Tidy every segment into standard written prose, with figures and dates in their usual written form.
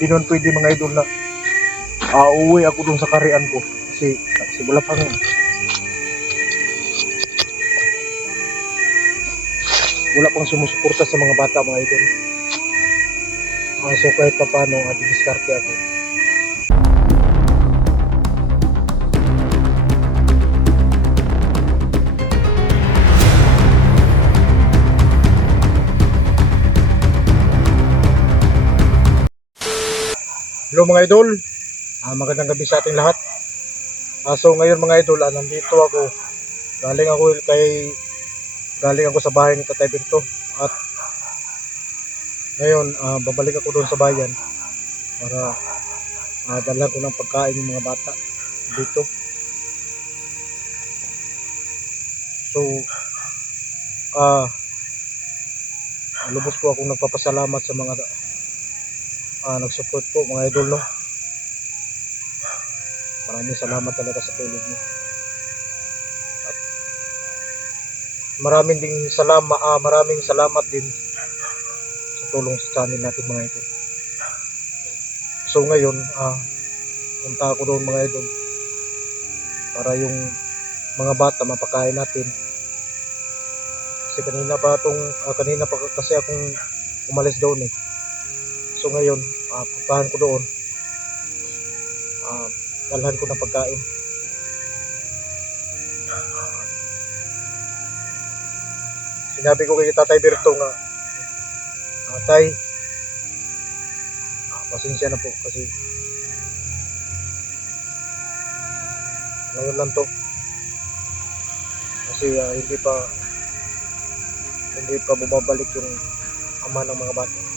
Hindi naman pwede mga idol na uuwi ako dun sa karian ko kasi wala pang sumusuporta sa mga bata mga idol. So kahit pa paano diskarte ako. Hello mga idol, magandang gabi sa ating lahat. So ngayon mga idol, nandito ako. Galing ako sa bahay ni Tatay Berto. At ngayon, babalik ako doon sa bayan para dala ko ng pagkain yung mga bata dito. So, lubos po akong nagpapasalamat sa mga nag-support po mga idol, no. Maraming salamat talaga sa tulong niyo. At maraming salamat din sa tulong sa channel natin mga idol. So ngayon, punta ako doon mga idol para yung mga bata mapakain natin. Kasi kanina pa kasi akong umalis doon eh. So ngayon, puntahan ko doon. Dalhan ko ng pagkain. Sinabi ko kay Tatay Berto nga, Tay, pasensya na po kasi ngayon lang to. Kasi hindi pa bumabalik yung ama ng mga bata.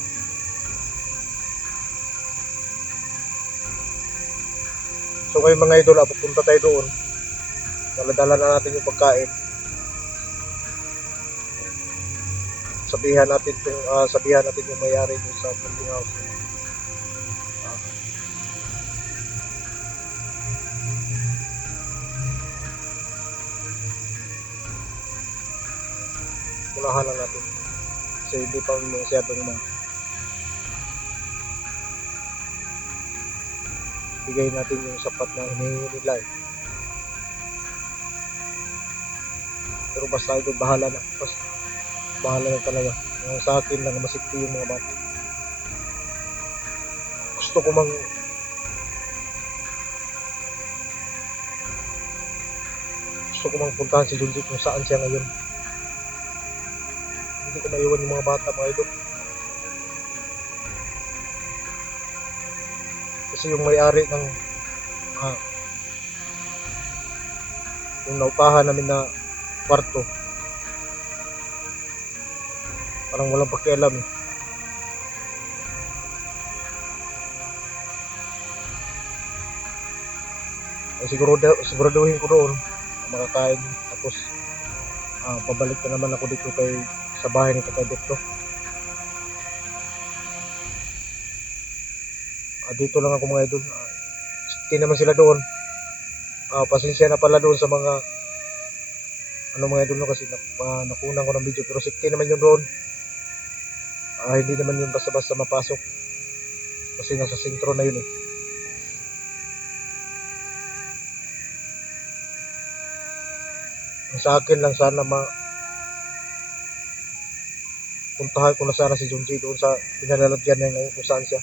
So ngayon mga idol, pupunta tayo doon. Dala-dala na natin yung pagkain. Sabihan natin yung may-ari dun sa printing house. Unahan lang natin. Kasi hindi pa masyadong bigay natin yung sapat na hinihingi nila eh. Pero basta ito, bahala na talaga. Yung sa akin lang masikti yung mga bata. Gusto ko mang puntahan si Junji kung saan siya ngayon. Hindi ko maiwan yung mga bata mga idol. Kasi yung may-ari ng yung naupahan namin na kwarto, parang walang pakialam eh. Siguraduhin ko doon makakain. Tapos pabalik na naman ako dito sa bahay ni Tatay Berto. Dito lang ako mga idol. Hindi naman sila doon. Pasensya na pala doon sa mga mga idol, no, kasi nakunan ko ng video, pero sikti naman yun doon. Hindi naman yun basta-basta mapasok kasi nasa sentro na yun eh. Sa akin lang sana puntahan ko na sana si Junji doon sa pinalalagyan niya ngayon kung saan siya.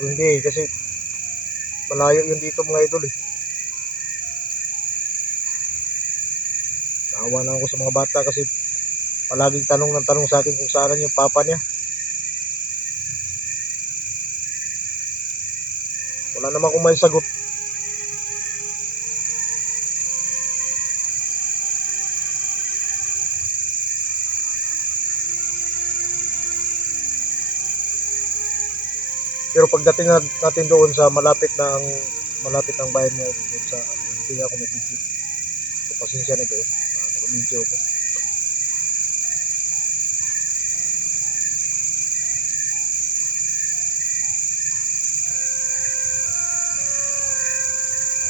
Pero hindi kasi malayo yun dito mga idol eh. Naawa na ako sa mga bata kasi palaging tanong sa akin kung saan yung papa niya. Wala naman akong may sagot. Pero pagdating natin doon sa malapit ng bayan mo doon sa hindi ako mag-video. So pasensya na doon. Naka-video ko.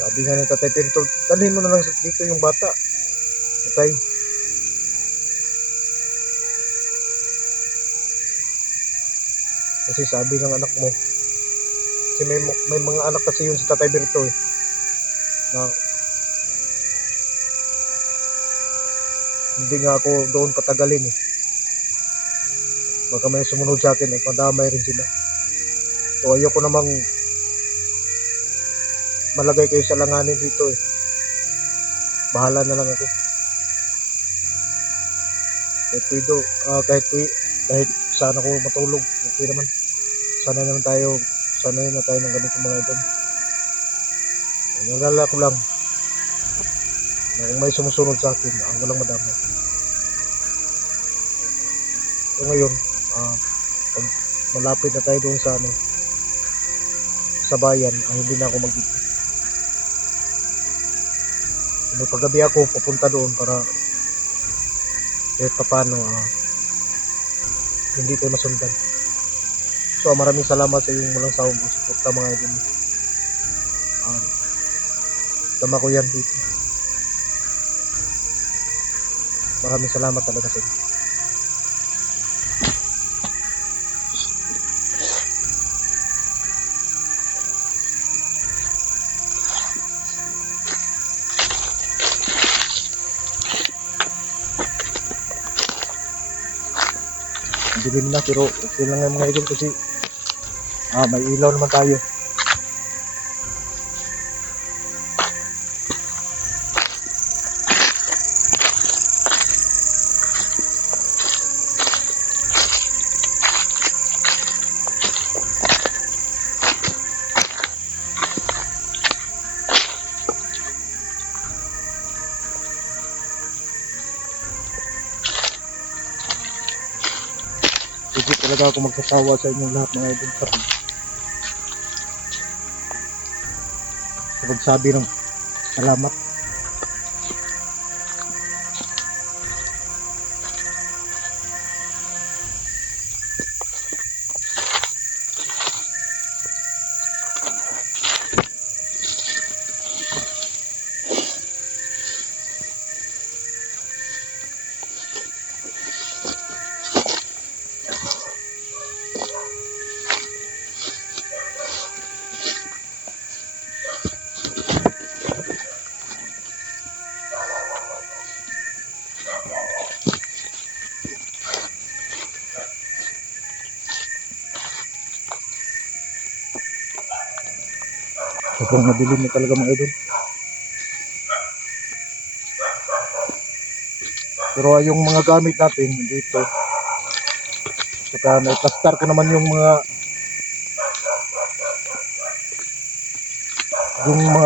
Sabi nga ni Tatay Berto, dalhin mo na lang dito yung bata. Okay. Kasi sabi ng anak mo, kasi may mga anak kasi yun sa Tatay Berto eh, na hindi nga ako doon patagalin eh. Baka may sumunod sa akin eh, madamay rin sila. So ayoko namang malagay kayo sa langanin dito eh. Bahala na lang ako. Kahit saan ako matulog, okay naman. Sanay na tayo ng ganito mga idol. Nalala ko lang na kung may sumusunod sa akin, ang walang madamay. So ngayon, pag malapit na tayo doon sa bayan, hindi na ako magdito. Paggabi ako pupunta doon para kahit paano hindi tayo masundan. So maraming salamat sa iyong walang sawang suporta mga idol. Tama ko yan dito. Maraming salamat talaga sa inyo. Dilim na pero okay lang yung mga idol kasi may ilaw naman tayo. Hindi talaga ako magsasawa sa inyong lahat mga idol sa pagsabi ng salamat. Sobrang madilim na talaga mga idol. Pero yung mga gamit natin dito, saka naiplastar ko naman yung mga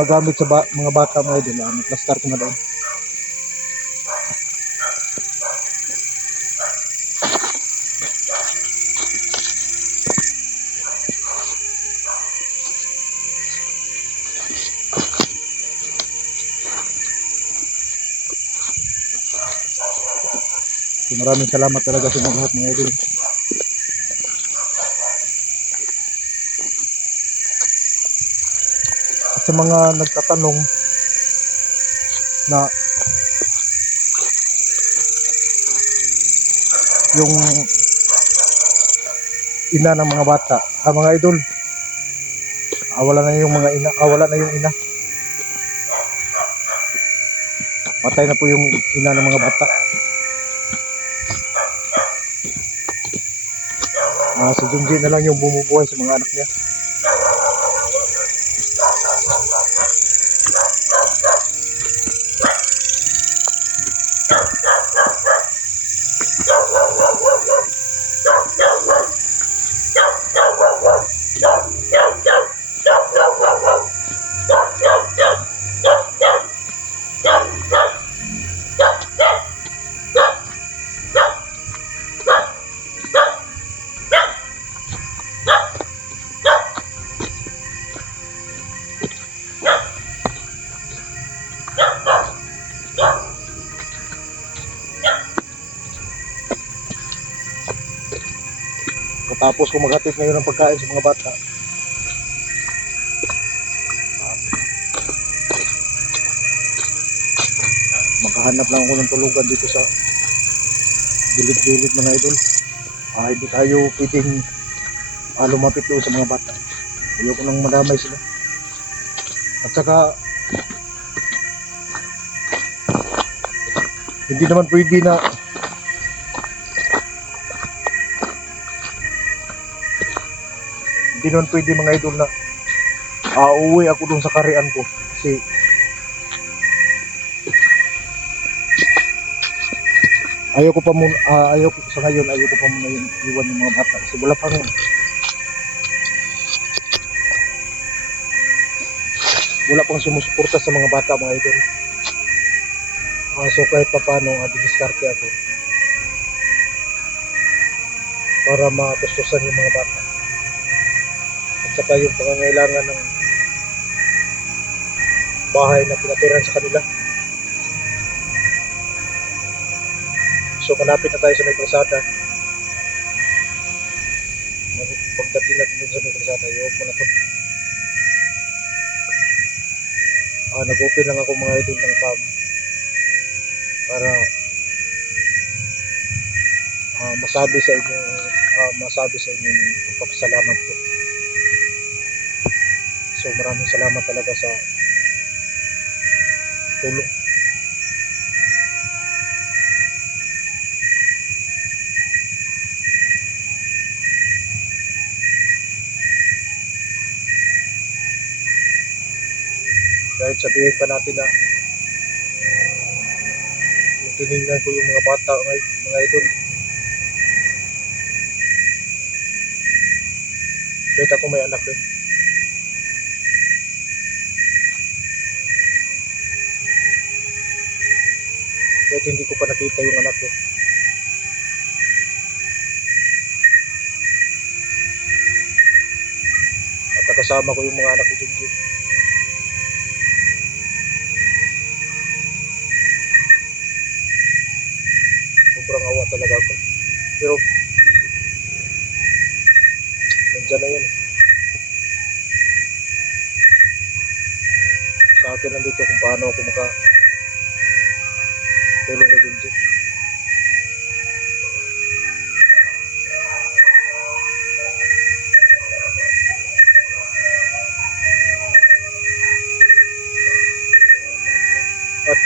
gamit sa mga bata mga idol. Naiplastar ko na doon. So, maraming salamat talaga sa mga lahat mga idol. At sa mga nagtatanong na yung ina ng mga bata, mga idol, wala na yung mga ina, wala na yung ina. Patay na po yung ina ng mga bata. Si Junji na lang yung bumubuhay sa mga anak niya. Tapos kung maghatid ngayon ng pagkain sa mga bata, makahanap lang ako ng tulugan dito sa gilid-gilid mga idol. Hindi tayo pwedeng lumapit doon sa mga bata. Ayoko nang madamay sila. At saka hindi naman pwede na mga idol na uuwi ako doon sa karian ko kasi ayoko pa muna sa ngayon ayoko pa muna iwan yung mga bata kasi wala pang sumusuporta sa mga bata mga idol. So kahit pa paano didiskarte ako para matustusan yung mga bata at saka yung pangangailangan ng bahay na pinatiran sa kanila. So malapit na tayo sa may kalsada. Pagdating natin dun sa may kalsada, iwan mo na to. Nag-open lang ako mga idol ng cam para masabi sa inyong pagpapasalamat ko. So maraming salamat talaga sa tulong. Kahit sabihin pa natin na kung tinignan ko yung mga bata, mga idol, kahit ako may anak rin, kahit hindi ko pa nakita yung anak ko, at nakasama ko yung mga anak ko dyan. Sobrang awa talaga ako. Pero nandyan na yun. Sa akin nandito kung paano ako tulong kay Junjun. At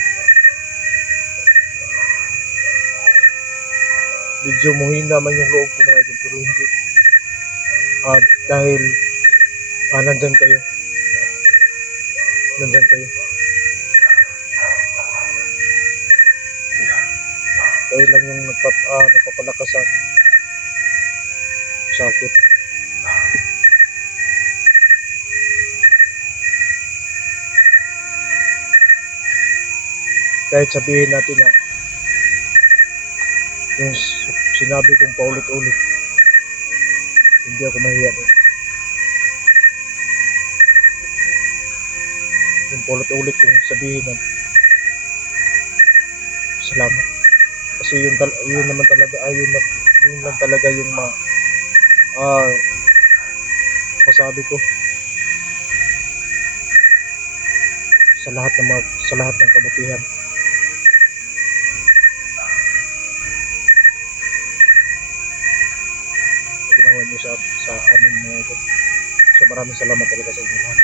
medyo muhina man yung loob ko mga idol, pero hindi. Dahil nandyan kayo. Kayo lang yung nagpapalakas sa akin. Kahit sabihin natin na yung sinabi kong paulit-ulit, hindi ako mahiya doon. Yung paulit-ulit kong sabihin na salamat. Kasi yun naman talaga yun lang talaga yung masabi ko sa lahat ng kabutihan. Na ginawa niyo sa amin mga idol. So maraming salamat talaga sa inyo lahat.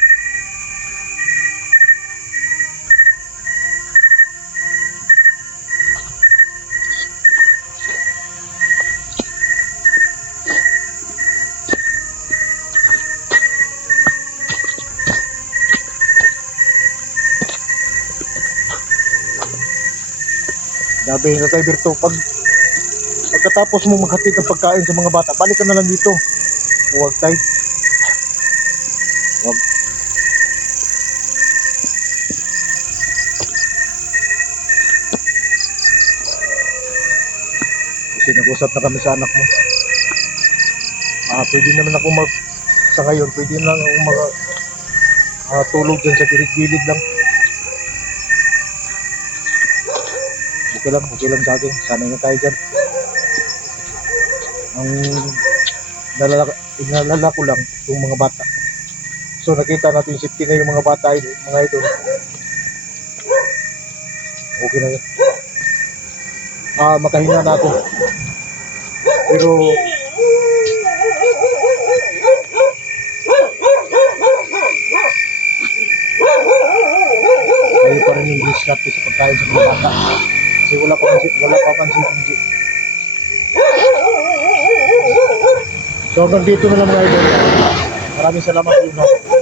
Sabi na tayo Berto, pagkatapos mo maghatid ng pagkain sa mga bata, balik ka na lang dito. Huwag tayo. Huwag. Kasi nag-usap na kami sa anak mo. Pwede naman ako sa ngayon, pwede lang ako tulog dyan sa gilid-gilid lang. Okay lang sa akin. Sanay na tayo dyan. Ang inalala ko lang yung mga bata. So nakita natin safety na yung mga bata, mga idol. Okay na yun. Makahinga na ako. Pero diskarte sa pagkain sa mga bata. Kasi wala pa man si Benji. So hanggang dito na lang mga idol. Maraming salamat sa inyo.